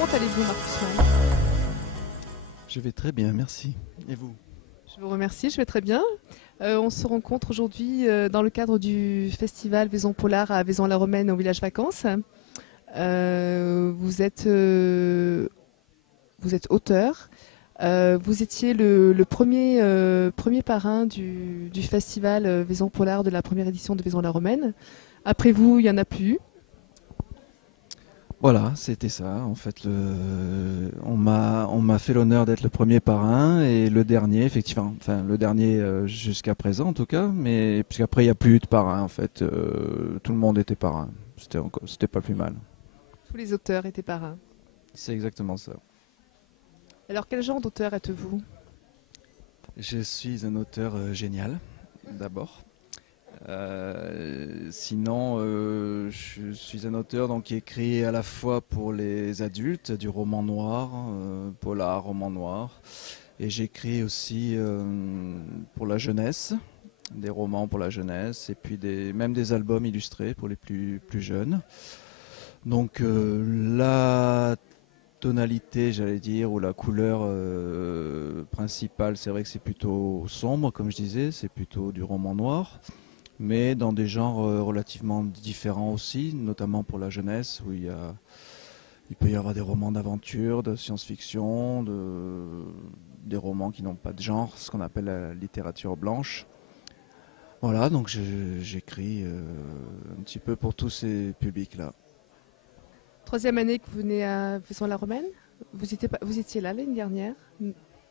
Comment allez-vous, Marcus Mann? Je vais très bien, merci. Et vous? Je vous remercie, je vais très bien. On se rencontre aujourd'hui dans le cadre du festival Vaison Polar à Vaison-la-Romaine au village vacances. Vous êtes auteur. Vous étiez le premier parrain du festival Vaison Polar de la première édition de Vaison-la-Romaine. Après vous, il n'y en a plus. Voilà, c'était ça. En fait, on m'a fait l'honneur d'être le premier parrain et le dernier, effectivement. Enfin, le dernier jusqu'à présent, en tout cas. Mais puisqu'après, il n'y a plus de parrain, en fait. Tout le monde était parrain. C'était pas plus mal. Tous les auteurs étaient parrains. C'est exactement ça. Alors, quel genre d'auteur êtes-vous? Je suis un auteur génial, d'abord. Sinon, je suis un auteur donc, qui écrit à la fois pour les adultes, du roman noir, polar, roman noir, et j'écris aussi pour la jeunesse, des romans pour la jeunesse, et puis même des albums illustrés pour les plus jeunes. Donc la tonalité, j'allais dire, ou la couleur principale, c'est vrai que c'est plutôt sombre, comme je disais, c'est plutôt du roman noir, mais dans des genres relativement différents aussi, notamment pour la jeunesse, où il peut y avoir des romans d'aventure, de science-fiction, des romans qui n'ont pas de genre, ce qu'on appelle la littérature blanche. Voilà, donc j'écris un petit peu pour tous ces publics-là. Troisième année que vous venez à Vaison-la-Romaine. Vous étiez là l'année dernière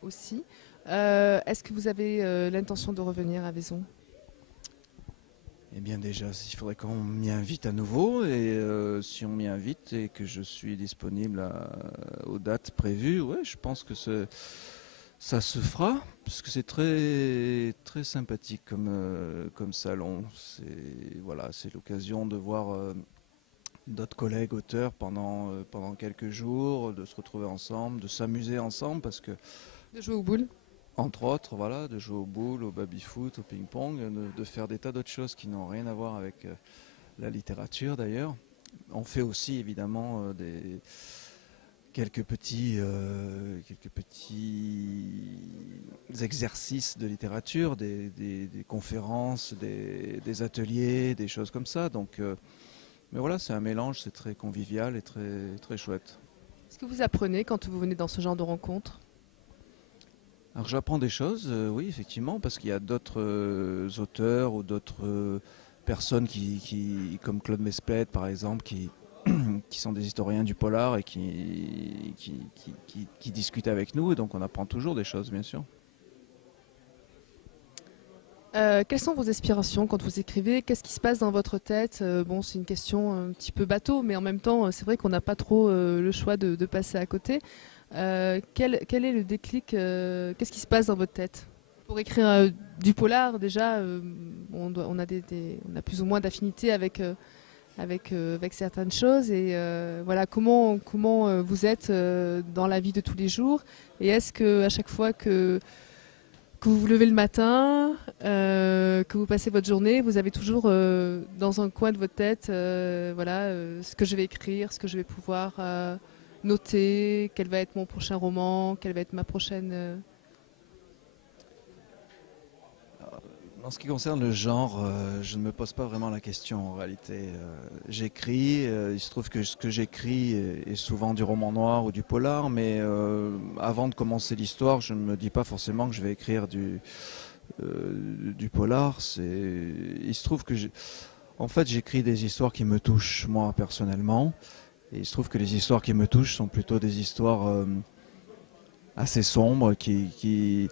aussi. Est-ce que vous avez l'intention de revenir à Vaison? Eh bien déjà, il faudrait qu'on m'y invite à nouveau et si on m'y invite et que je suis disponible aux dates prévues, ouais, je pense que ça se fera parce que c'est très très sympathique comme salon. C'est l'occasion de voir d'autres collègues auteurs pendant quelques jours, de se retrouver ensemble, de s'amuser ensemble parce que De jouer aux boules? entre autres, voilà, de jouer aux boules, au baby-foot, au ping-pong, de faire des tas d'autres choses qui n'ont rien à voir avec la littérature d'ailleurs. On fait aussi évidemment quelques petits exercices de littérature, des conférences, des ateliers, des choses comme ça. Donc, mais voilà, c'est un mélange, c'est très convivial et très, très chouette. Est-ce que vous apprenez quand vous venez dans ce genre de rencontres? Alors j'apprends des choses, oui effectivement, parce qu'il y a d'autres auteurs ou d'autres personnes comme Claude Mesplet par exemple, qui sont des historiens du polar et qui discutent avec nous, et donc on apprend toujours des choses bien sûr. Quelles sont vos aspirations quand vous écrivez? Qu'est-ce qui se passe dans votre tête? Bon, c'est une question un petit peu bateau, mais en même temps, c'est vrai qu'on n'a pas trop le choix de passer à côté. Quel est le déclic? Qu'est-ce qui se passe dans votre tête? Pour écrire du polar, déjà, on a plus ou moins d'affinité avec certaines choses. Et voilà, comment vous êtes dans la vie de tous les jours? Et est-ce que à chaque fois que vous vous levez le matin, que vous passez votre journée, vous avez toujours dans un coin de votre tête ce que je vais écrire, ce que je vais pouvoir noter, quel va être mon prochain roman, quelle va être ma prochaine... En ce qui concerne le genre, je ne me pose pas vraiment la question en réalité. J'écris, il se trouve que ce que j'écris est souvent du roman noir ou du polar, mais avant de commencer l'histoire, je ne me dis pas forcément que je vais écrire du polar. Il se trouve que en fait, j'écris des histoires qui me touchent moi personnellement, et il se trouve que les histoires qui me touchent sont plutôt des histoires assez sombres qui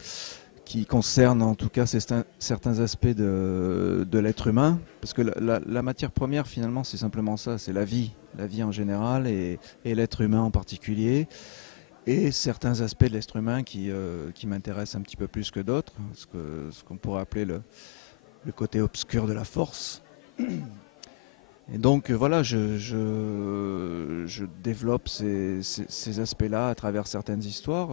concerne en tout cas certains aspects de l'être humain, parce que la matière première finalement c'est simplement ça, c'est la vie en général et l'être humain en particulier, et certains aspects de l'être humain qui m'intéressent un petit peu plus que d'autres, ce qu'on pourrait appeler le côté obscur de la force. Et donc voilà, je développe ces aspects-là à travers certaines histoires,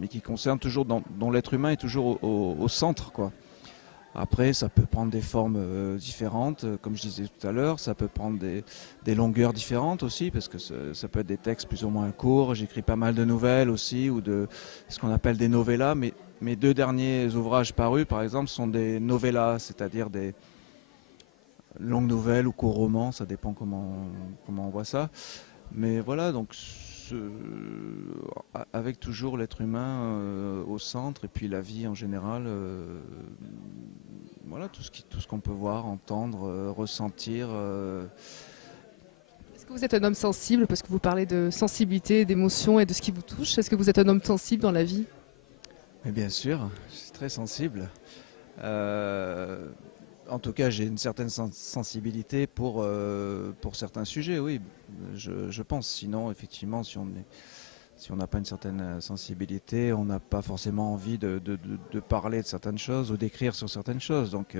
mais qui concernent toujours, dont l'être humain est toujours au centre, quoi. Après, ça peut prendre des formes différentes, comme je disais tout à l'heure. Ça peut prendre des longueurs différentes aussi, parce que ça peut être des textes plus ou moins courts. J'écris pas mal de nouvelles aussi, ou de ce qu'on appelle des novellas. Mais mes 2 derniers ouvrages parus, par exemple, sont des novellas, c'est-à-dire des longues nouvelles ou courts romans, ça dépend comment on voit ça. Mais voilà, donc avec toujours l'être humain au centre et puis la vie en général, voilà tout ce qu'on peut voir, entendre, ressentir. Est-ce que vous êtes un homme sensible, parce que vous parlez de sensibilité, d'émotion et de ce qui vous touche? Est-ce que vous êtes un homme sensible dans la vie? Mais bien sûr, je suis très sensible. Euh, En tout cas, j'ai une certaine sensibilité pour certains sujets, oui, je pense. Sinon, effectivement, si on n'a pas une certaine sensibilité, on n'a pas forcément envie de parler de certaines choses ou d'écrire sur certaines choses. Donc,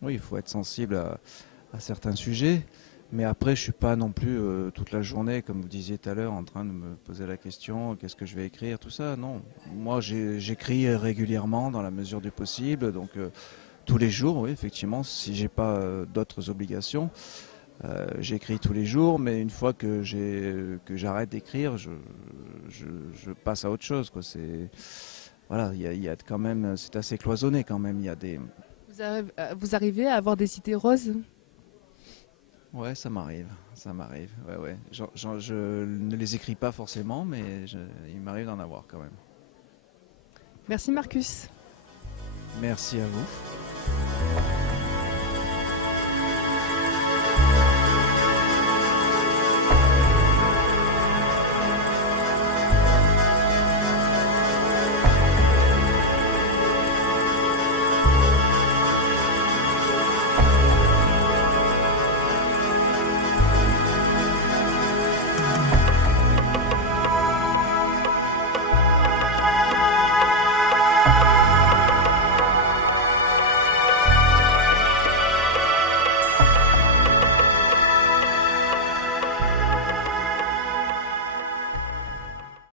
oui, il faut être sensible à certains sujets. Mais après, je ne suis pas non plus toute la journée, comme vous disiez tout à l'heure, en train de me poser la question, qu'est-ce que je vais écrire, tout ça. Non, moi, j'écris régulièrement dans la mesure du possible. Donc, tous les jours, oui, effectivement, si j'ai pas d'autres obligations, j'écris tous les jours, mais une fois que j'arrête d'écrire, je passe à autre chose, quoi. Voilà, il y a quand même, c'est assez cloisonné quand même. Il y a des, Vous arrivez à avoir des idées roses? ouais, ça m'arrive, ouais, ouais. Je ne les écris pas forcément, mais il m'arrive d'en avoir quand même. Merci Marcus. Merci à vous.